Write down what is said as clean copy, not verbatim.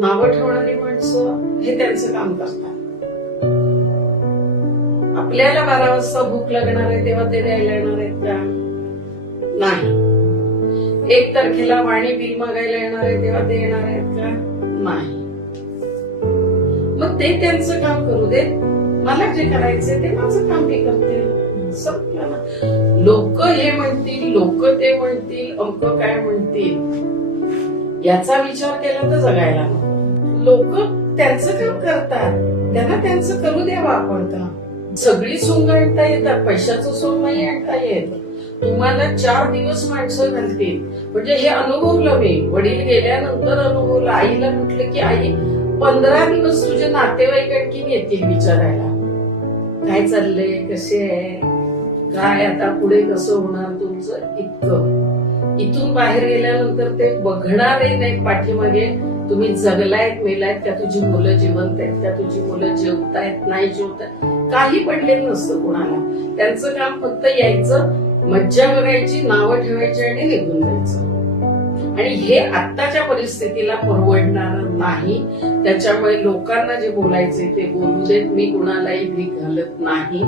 नावं ठेवणारी माणसं हे त्यांचं काम करतात. आपल्याला 12 वाजता भूक लागणार आहे तेव्हा ते द्यायला येणार आहेत का? नाही. 1 तारखेला पाणी बिल मागायला येणार आहे तेव्हा ते येणार आहेत का? नाही. मग ते त्यांचं काम करू देत, मला जे करायचंय ते माझं काम मी करते. संपलं ना. लोक हे म्हणतील, लोक ते म्हणतील, अंक काय म्हणतील याचा विचार केला तर जगायला नको. लोक त्यांचं काम करतात, त्यांना त्यांचं करू द्यावं. आपण का सगळी सोंग आणता येतात, पैशाचं सोंग नाही आणता येत. तुम्हाला 4 दिवस माणसं घालतील. म्हणजे हे अनुभवलं मी, वडील गेल्यानंतर अनुभवलं. आईला म्हटलं की आई 15 दिवस तुझे नातेवाईक आणखी येतील विचारायला, काय चाललंय, कसे आहे, काय आता पुढे कसं होणार तुमचं. इथून बाहेर गेल्यानंतर ते बघणारही नाही पाठीमागे तुम्ही जगलायत, मेलायत का, तुझी मुलं जिवंत आहेत का, तुझी मुलं जेवतायत नाही जेवतायत, काही पडलेलं नसतं कुणाला. त्यांचं काम फक्त यायचं, मज्जा करायची, नावं ठेवायची आणि निघून जायचं. आणि हे आत्ताच्या परिस्थितीला परवडणार नाही. त्याच्यामुळे लोकांना जे बोलायचे ते बोलू देत. मी कुणालाही भीक घालत नाही.